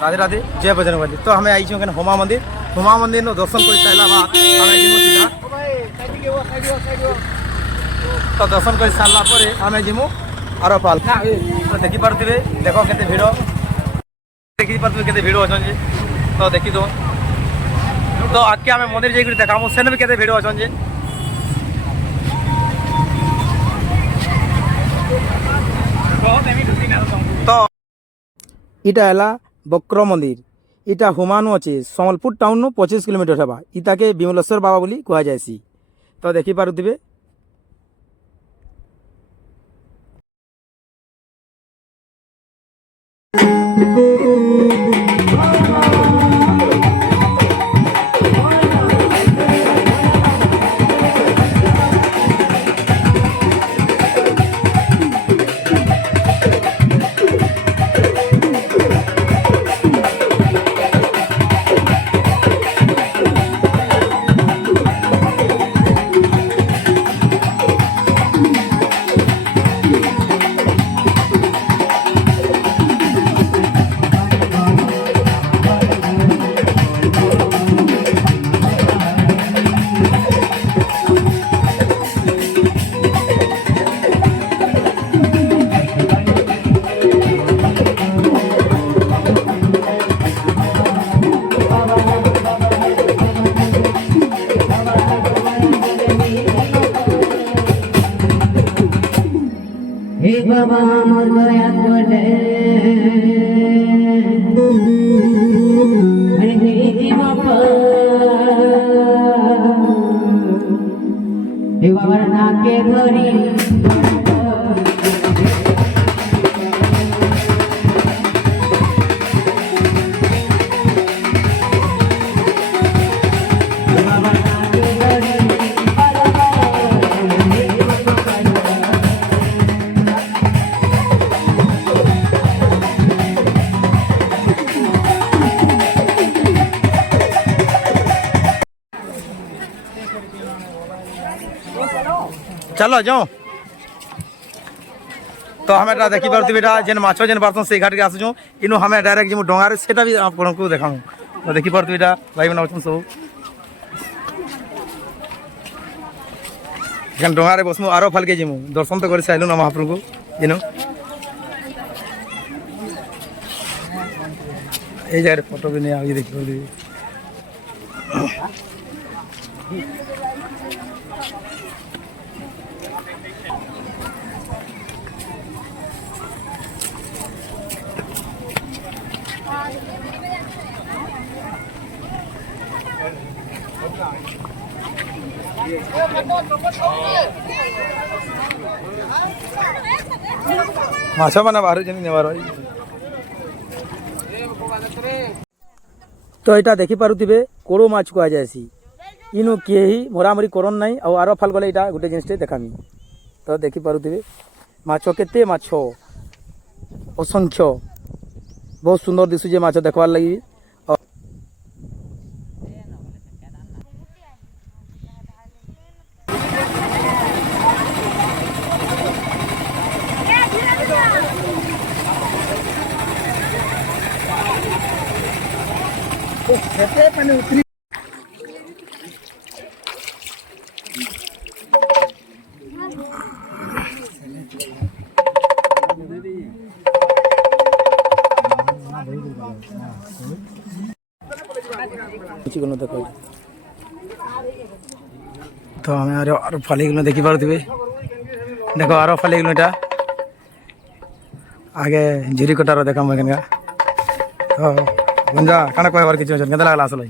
राधे राधे जय बजरंगबली। तो हमें आई हुमा मंदिर नो दर्शन कर सारा बाद हमें जिमु सीधा तो दर्शन कर सारा पर हमें जिमु आर पाल तो देखी पारे देख के भिड़ देखी पारे के भिड़ अच्छा तो देखी दो तो आगे आम मंदिर जाकर देखामु सेन भी के भिड़ अच्छा तो इटा है बक्र मंदिर इटा हुमानु अच्छे सम्बलपुर टाउन नु 25 किलोमीटर हेबा इटा के विमलेश्वर बाबा बोली कह जाएसी तो देखी पारुथिबे बाबा मोर गया कोले अरे जी बाबा हे बाबा ना के धरी चलो जाओ तो हमें देखी पार्थे जेन माछ जेन बारसन से घाट के आसुँ इनु हमें डायरेक्ट जो डोंगार सेटा भी आपको देखाऊँ तो देखी पार्थे भाई मैंने अच्छे सब एखान डोंगारे बसमु आरो फाल के जिमु दर्शन तो कर साइलु ना महाप्रभु को इनु ये जगह फोटो भी नहीं आ देखी पार्थे माछ मैंने बाहर जन नेबार तो यहाँ देखी पारुथिबे कोड़ो माछ कह जाएसी इनु किए ही मरामरी करन नहीं और आरो फाल गले यहाँ गोटे जिनटे देखामी तो देखी पारुथिबे माछ केते माछ असंख्य बहुत सुंदर दिशुचे माछ देखवार लगी तो हमें आरो फाली गल देखी पारे देखो आरो फाली गल आगे झिरी कटार देखा एखा तो गुंजा कण कहबार किसी के लगला आसल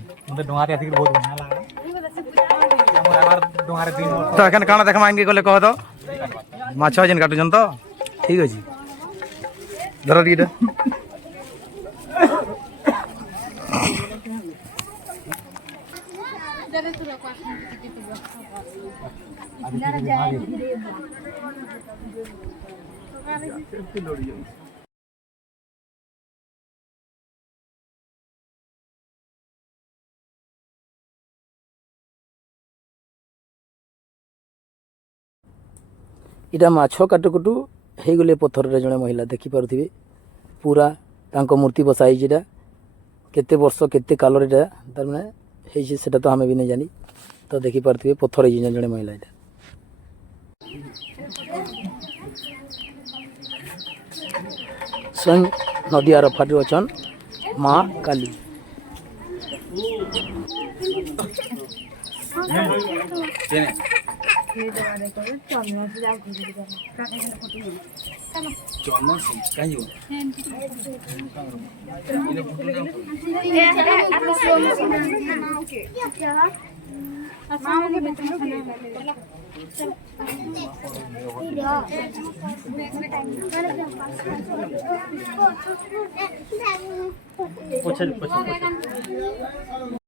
तो एखन काना देखा इनके गले कह तो माछ जेन काटुछन तो ठीक अच्छे धर टीटा इटा माछ काटु काटु हो गले पथर रे जड़े महिला देखी पारुथिबे पूरा तांको मूर्ति बसाई जेटा କେତେ ବର୍ଷ କେତେ କାଲରେ ଏଇଟା ତାର ମାନେ ହେଇଛି ସେଟା ତ ଆମେ ବି ନାଇଁ ଜାନି। ତ ଦେଖିପାରୁଥିବେ ପଥର ହେଇଛି ଜଣେ ମହିଳା ଏଇଟା। ସ୍ୱୟଂ ନଦୀ ଆରଫାରେ ଅଛନ୍ ମା କାলী।